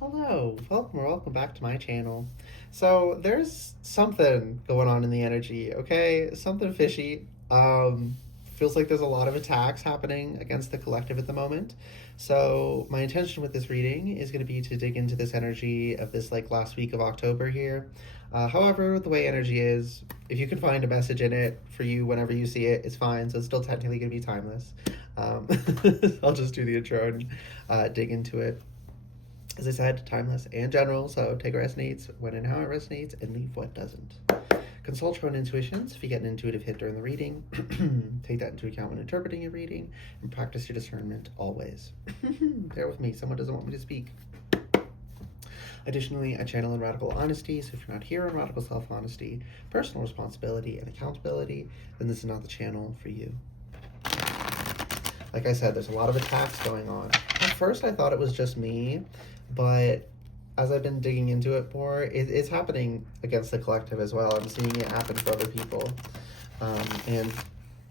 Hello, welcome or welcome back to my channel. So there's something going on in the energy, okay? Something fishy. Feels like there's a lot of attacks happening against the collective at the moment. So my intention with this reading is going to be to dig into this energy of this like last week of October here. However, the way energy is, if you can find a message in it for you whenever you see it, it's fine. So it's still technically going to be timeless. Um, I'll just do the intro and dig into it. As I said, timeless and general, so take what resonates when and how it resonates and leave what doesn't. Consult your own intuitions. If you get an intuitive hit during the reading, take that into account when interpreting your reading and practice your discernment always. Bear with me, someone doesn't want me to speak. Additionally, I channel in radical honesty, so if you're not here on radical self-honesty, personal responsibility, and accountability, then this is not the channel for you. Like I said, there's a lot of attacks going on. At first, I thought it was just me, but as I've been digging into it more, it's happening against the collective as well. I'm seeing it happen for other people, and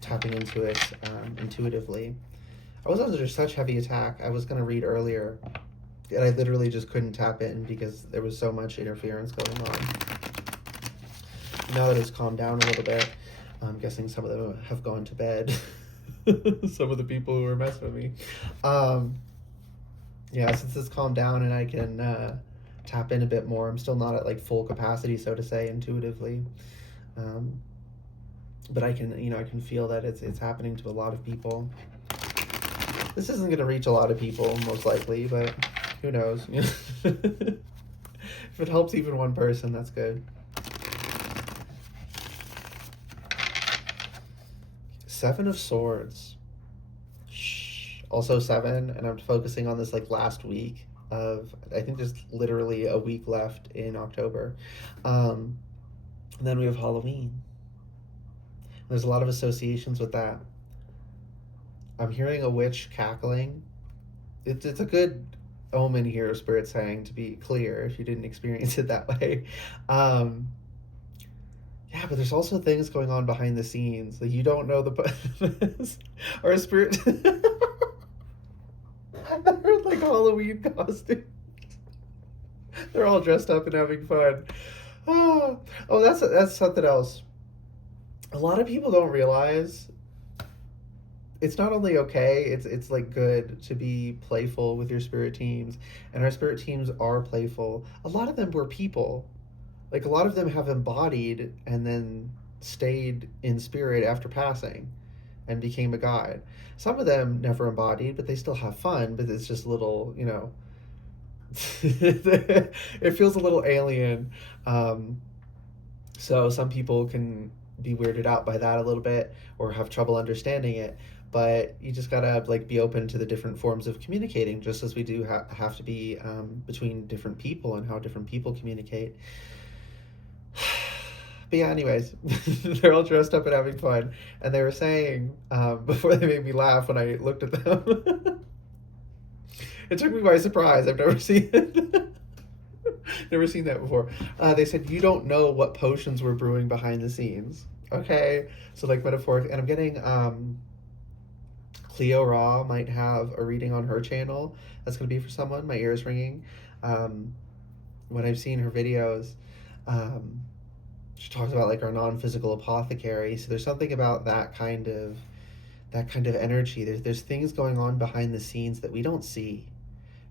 tapping into it intuitively. I was under such heavy attack. I was going to read earlier, and I literally just couldn't tap in because there was so much interference going on. Now that it's calmed down a little bit, I'm guessing some of them have gone to bed. Some of the people who were messing with me. Yeah, since it's calmed down and I can tap in a bit more, I'm still not at like full capacity, so to say, intuitively. But I can, I can feel that it's happening to a lot of people. This isn't going to reach a lot of people, most likely, but who knows? If it helps even one person, that's good. Seven of Swords. Also 7, and I'm focusing on this like last week of, I think there's literally a week left in October. And then we have Halloween. There's a lot of associations with that. I'm hearing a witch cackling. It's a good omen here, Spirit saying, to be clear, if you didn't experience it that way. Yeah, but there's also things going on behind the scenes that you don't know or Spirit. They're like Halloween costumes. They're all dressed up and having fun. Oh, that's something else. A lot of people don't realize it's not only okay, it's like good to be playful with your spirit teams, and our spirit teams are playful. A lot of them were people. Like a lot of them have embodied and then stayed in spirit after passing and became a guide. Some of them never embodied, but they still have fun, but it's just a little, it feels a little alien. So some people can be weirded out by that a little bit or have trouble understanding it. But you just gotta like be open to the different forms of communicating, just as we do have to be between different people and how different people communicate. But yeah, anyways, they're all dressed up and having fun, and they were saying before they made me laugh when I looked at them. It took me by surprise. I've never seen it. Never seen that before. They said you don't know what potions we're brewing behind the scenes. Okay, so like metaphoric, and I'm getting Cleo Raw might have a reading on her channel. That's gonna be for someone. My ears ringing. When I've seen her videos. She talks about like our non-physical apothecary. So there's something about that kind of energy. There's things going on behind the scenes that we don't see,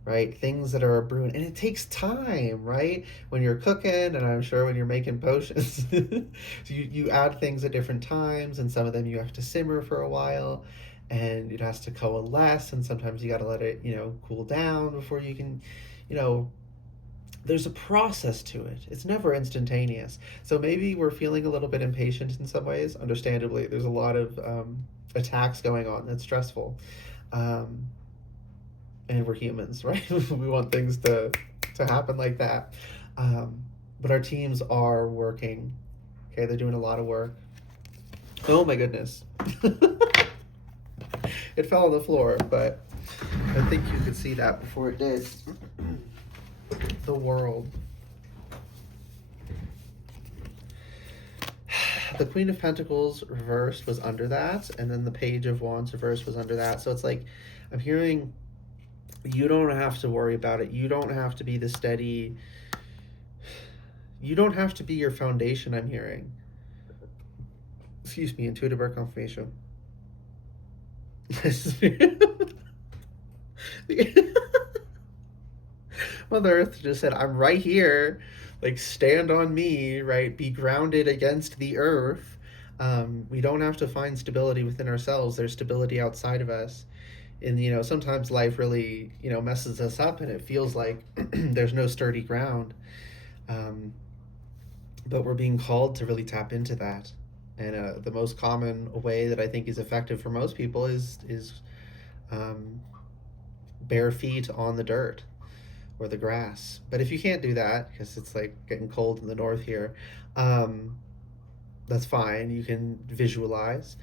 right? Things that are brewing, and it takes time, right? When you're cooking, and I'm sure when you're making potions, so you add things at different times, and some of them you have to simmer for a while, and it has to coalesce, and sometimes you got to let it, cool down before you can, there's a process to it. It's never instantaneous. So maybe we're feeling a little bit impatient in some ways. Understandably, there's a lot of attacks going on. That's stressful. And we're humans, right? We want things to happen like that. But our teams are working. Okay, they're doing a lot of work. Oh my goodness. It fell on the floor, but I think you could see that before it did. The world. The Queen of Pentacles reversed was under that, and then the Page of Wands reversed was under that. So it's like I'm hearing You don't have to worry about it. You don't have to be the steady. You don't have to be your foundation, I'm hearing. Excuse me, intuitive birth confirmation. Mother Earth just said, I'm right here. Like, stand on me, right? Be grounded against the earth. We don't have to find stability within ourselves. There's stability outside of us. And, sometimes life really, messes us up and it feels like there's no sturdy ground. Um, but we're being called to really tap into that. And the most common way that I think is effective for most people is um, bare feet on the dirt or the grass. But if you can't do that, because it's like getting cold in the north here, um, that's fine. You can visualize,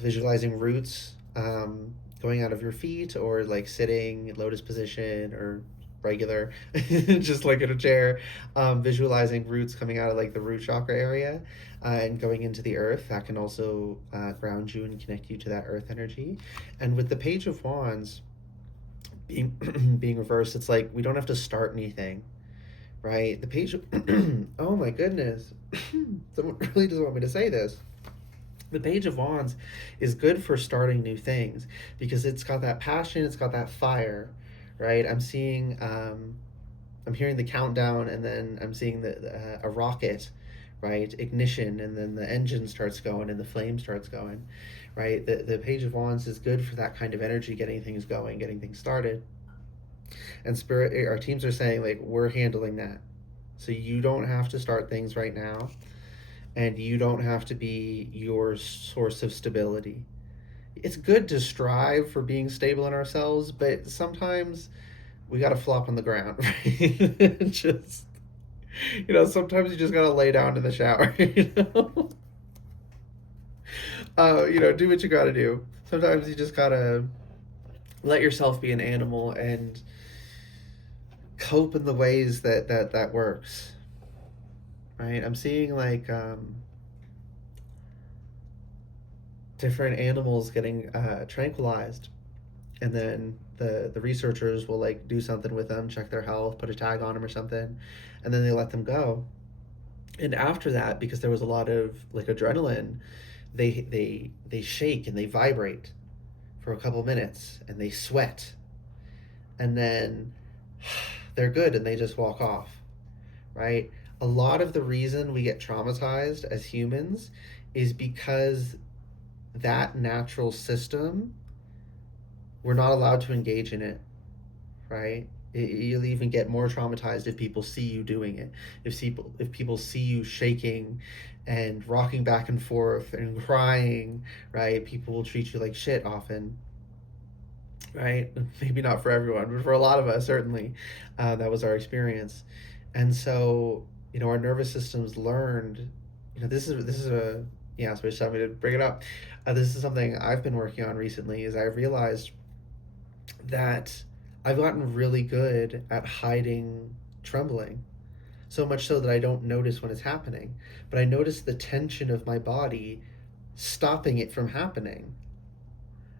visualizing roots going out of your feet, or like sitting lotus position or regular, just like in a chair, visualizing roots coming out of like the root chakra area and going into the earth. That can also ground you and connect you to that earth energy. And with the Page of Wands being being reversed, it's like we don't have to start anything, right? The page of oh my goodness, someone really doesn't want me to say this. The Page of Wands is good for starting new things because it's got that passion, it's got that fire, right? I'm hearing the countdown, and then I'm seeing a rocket, right? Ignition, and then the engine starts going and the flame starts going, right? The Page of Wands is good for that kind of energy, getting things going, getting things started. And Spirit, our teams are saying, like, we're handling that. So you don't have to start things right now, and you don't have to be your source of stability. It's good to strive for being stable in ourselves, but sometimes we got to flop on the ground, right? Just, sometimes you just got to lay down in the shower, do what you got to do. Sometimes you just got to let yourself be an animal and cope in the ways that works, right? I'm seeing like different animals getting tranquilized, and then the researchers will like do something with them, check their health, put a tag on them or something, and then they let them go. And after that, because there was a lot of like adrenaline, they shake and they vibrate for a couple minutes and they sweat, and then they're good and they just walk off, right? A lot of the reason we get traumatized as humans is because that natural system, we're not allowed to engage in it, right? You'll even get more traumatized if people see you doing it. If people see you shaking and rocking back and forth and crying, right? People will treat you like shit often, right? Maybe not for everyone, but for a lot of us, certainly, that was our experience. And so, our nervous systems learned. This is a yeah. So tell me to bring it up. This is something I've been working on recently. Is I realized that I've gotten really good at hiding trembling, so much so that I don't notice when it's happening, but I notice the tension of my body stopping it from happening.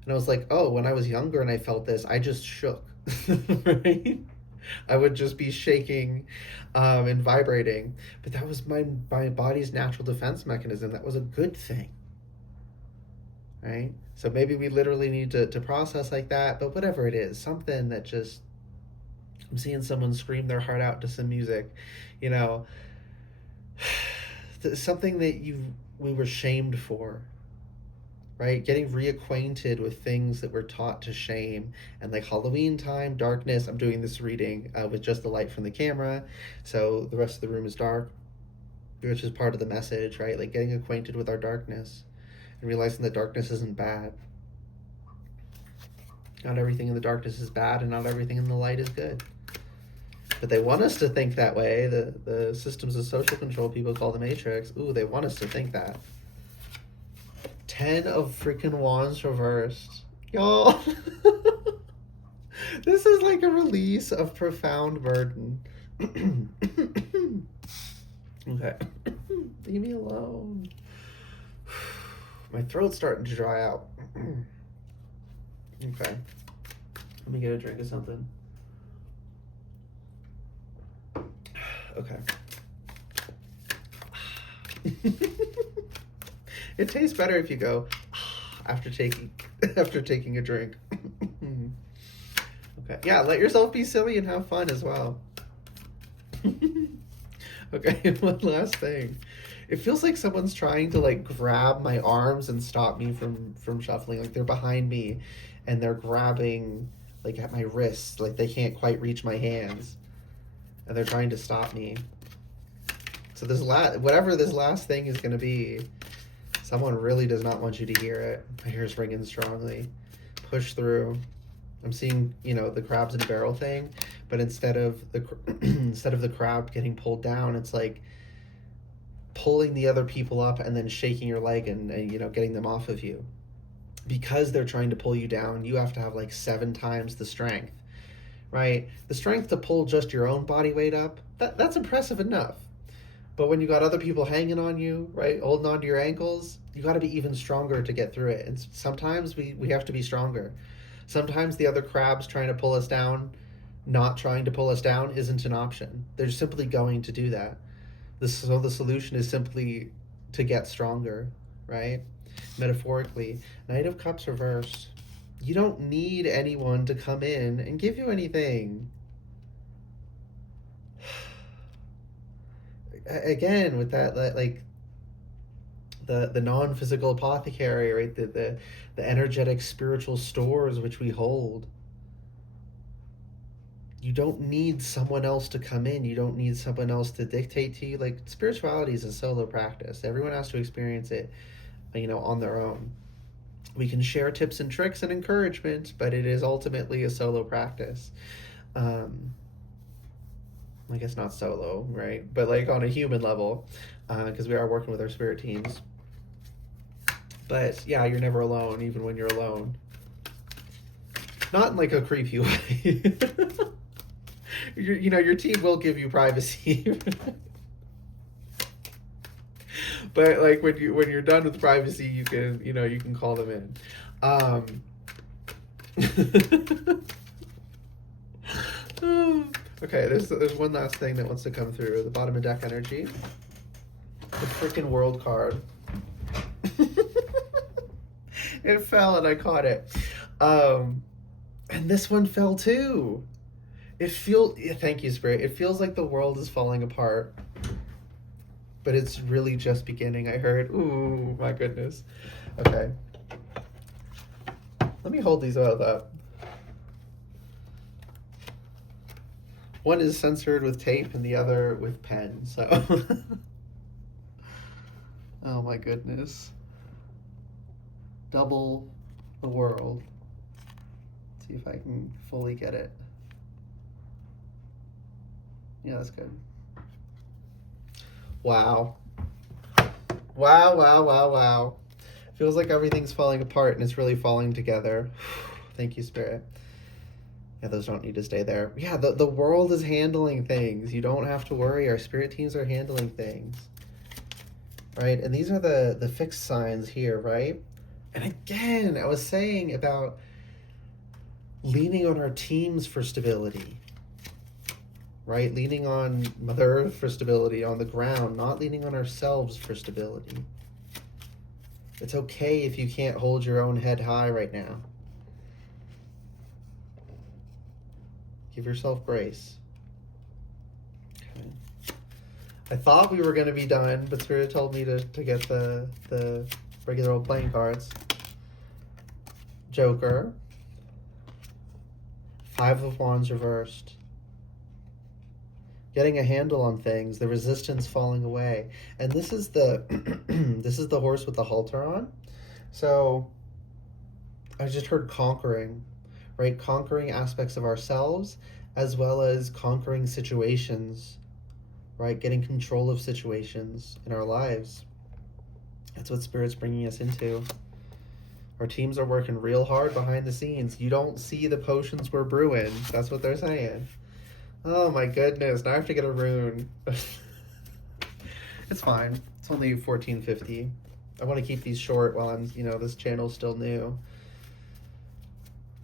And I was like, oh, when I was younger and I felt this, I just shook, right? I would just be shaking and vibrating. But that was my body's natural defense mechanism. That was a good thing, right? So maybe we literally need to process like that. But whatever it is, something that just, I'm seeing someone scream their heart out to some music, something that we were shamed for, right? Getting reacquainted with things that we're taught to shame. And like Halloween time, darkness, I'm doing this reading with just the light from the camera, so the rest of the room is dark, which is part of the message, right? Like getting acquainted with our darkness and realizing that darkness isn't bad. Not everything in the darkness is bad, and not everything in the light is good. But they want us to think that way. The systems of social control people call the Matrix. Ooh, they want us to think that. 10 of freaking wands reversed. Y'all. This is like a release of profound burden. Okay. Leave me alone. My throat's starting to dry out. Okay. Let me get a drink of something. Okay. It tastes better if you go after taking a drink. Okay. Yeah, let yourself be silly and have fun as well. Okay, one last thing. It feels like someone's trying to like grab my arms and stop me from shuffling. Like they're behind me and they're grabbing like at my wrists, like they can't quite reach my hands. And they're trying to stop me. So whatever this last thing is going to be, someone really does not want you to hear it. My hair's ringing strongly. Push through. I'm seeing, the crabs in a barrel thing, but instead of the crab getting pulled down, it's like pulling the other people up and then shaking your leg and getting them off of you. Because they're trying to pull you down, you have to have like 7 times the strength, right? The strength to pull just your own body weight up, that's impressive enough. But when you got other people hanging on you, right, holding on to your ankles, you got to be even stronger to get through it. And sometimes we have to be stronger. Sometimes the other crabs trying to pull us down, not trying to pull us down, isn't an option. They're simply going to do that. So the solution is simply to get stronger, right? Metaphorically. Knight of Cups reversed. You don't need anyone to come in and give you anything. Again, with that, like the non-physical apothecary, right? The energetic spiritual stores which we hold. You don't need someone else to come in. You don't need someone else to dictate to you. Like, spirituality is a solo practice. Everyone has to experience it, on their own. We can share tips and tricks and encouragement, but it is ultimately a solo practice. I guess not solo, right? But like on a human level, because we are working with our spirit teams. But yeah, you're never alone, even when you're alone. Not in like a creepy way. Your team will give you privacy. But like when you're done with privacy, you can call them in. Okay, there's one last thing that wants to come through. The bottom of deck energy. The freaking world card. It fell and I caught it. And this one fell too. Thank you, Spirit. It feels like the world is falling apart. But it's really just beginning, I heard. Ooh, my goodness. Okay. Let me hold these both up. One is censored with tape and the other with pen, so. Oh my goodness. Double the world. Let's see if I can fully get it. Yeah, that's good. Wow. Wow. Feels like everything's falling apart and it's really falling together. Thank you, Spirit. Yeah, those don't need to stay there. Yeah, the world is handling things. You don't have to worry. Our spirit teams are handling things. Right? And these are the fixed signs here, right? And again, I was saying about leaning on our teams for stability. Right? Leaning on Mother Earth for stability on the ground, not leaning on ourselves for stability. It's okay if you can't hold your own head high right now. Give yourself grace. Okay. I thought we were going to be done, but Spirit told me to get the regular old playing cards. Joker. 5 of Wands reversed. Getting a handle on things, the resistance falling away. And this is the this is the horse with the halter on. So I just heard conquering. Right? Conquering aspects of ourselves as well as conquering situations, right? Getting control of situations in our lives. That's what Spirit's bringing us into. Our teams are working real hard behind the scenes. You don't see the potions we're brewing. That's what they're saying. Oh my goodness, now I have to get a rune. It's fine. It's only $14.50. I want to keep these short while I'm, this channel's still new.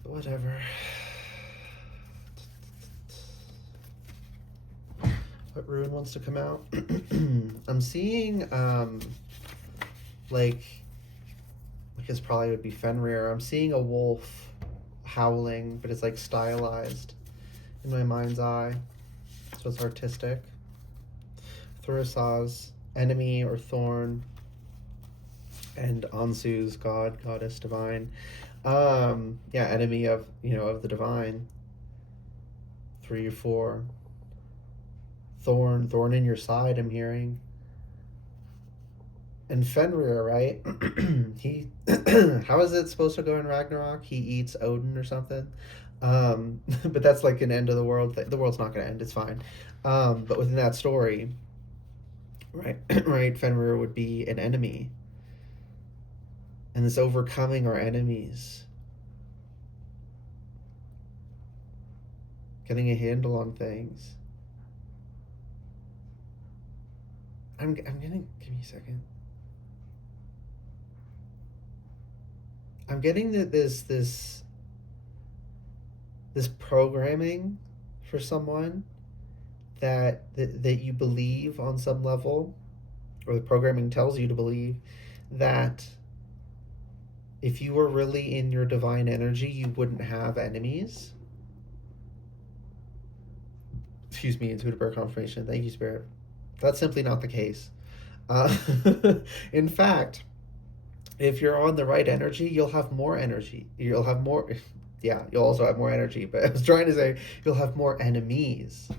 Whatever. What rune wants to come out? I'm seeing, like, I guess probably would be Fenrir. I'm seeing a wolf howling, but it's like stylized in my mind's eye. So it's artistic. Thurisaz, enemy or thorn. And Ansu's god, goddess, divine. Yeah, enemy of, of the divine. 3 or 4. Thorn in your side, I'm hearing. And Fenrir, right? He, how is it supposed to go in Ragnarok? He eats Odin or something. But that's like an end of the world thing. The world's not going to end. It's fine. But within that story, right, right, Fenrir would be an enemy. And this overcoming our enemies. Getting a handle on things. I'm gonna, give me a second. I'm getting that this programming for someone that you believe on some level, or the programming tells you to believe that if you were really in your divine energy, you wouldn't have enemies. Excuse me, intuitive birth confirmation. Thank you, Spirit. That's simply not the case. In fact, if you're on the right energy, you'll have more energy. You'll have more, yeah, you'll also have more energy. But I was trying to say you'll have more enemies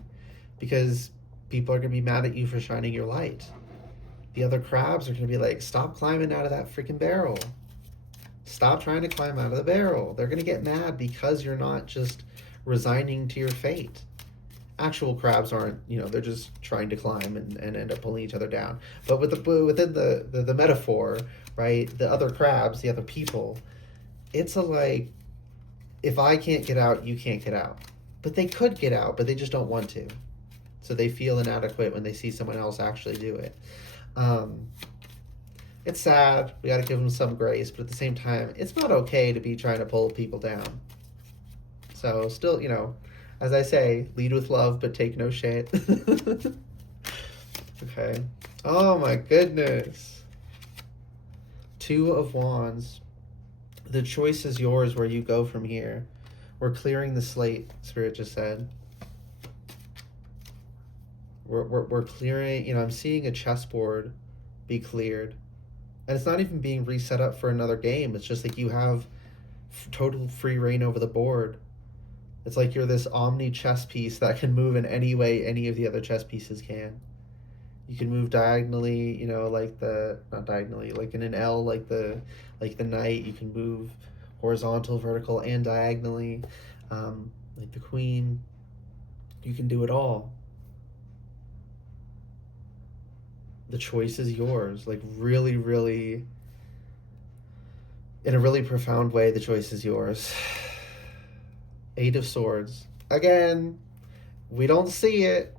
because people are going to be mad at you for shining your light. The other crabs are going to be like, stop climbing out of that freaking barrel. Stop trying to climb out of the barrel. They're going to get mad because you're not just resigning to your fate. Actual crabs aren't, they're just trying to climb and end up pulling each other down. But within the metaphor, right, the other crabs, the other people, it's like, if I can't get out, you can't get out. But they could get out, but they just don't want to. So they feel inadequate when they see someone else actually do it. It's sad. We got to give them some grace, but at the same time, it's not okay to be trying to pull people down. So still, as I say, lead with love, but take no shit. Okay. Oh my goodness. 2 of Wands. The choice is yours where you go from here. We're clearing the slate, Spirit just said. We're clearing, I'm seeing a chessboard be cleared. And it's not even being reset up for another game. It's just like you have total free reign over the board. It's like you're this omni chess piece that can move in any way any of the other chess pieces can. You can move diagonally, not diagonally, like in an L, like the knight. You can move horizontal, vertical, and diagonally, like the queen. You can do it all. The choice is yours. Like really, really, in a really profound way, the choice is yours. 8 of Swords. Again, we don't see it.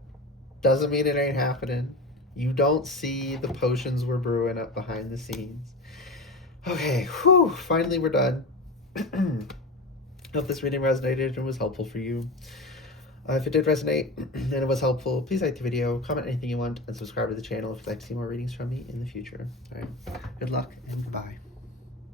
Doesn't mean it ain't happening. You don't see the potions we're brewing up behind the scenes. Okay, whew, finally we're done. Hope this reading resonated and was helpful for you. If it did resonate and it was helpful, please like the video, comment anything you want, and subscribe to the channel if you'd like to see more readings from me in the future. All right, good luck and goodbye.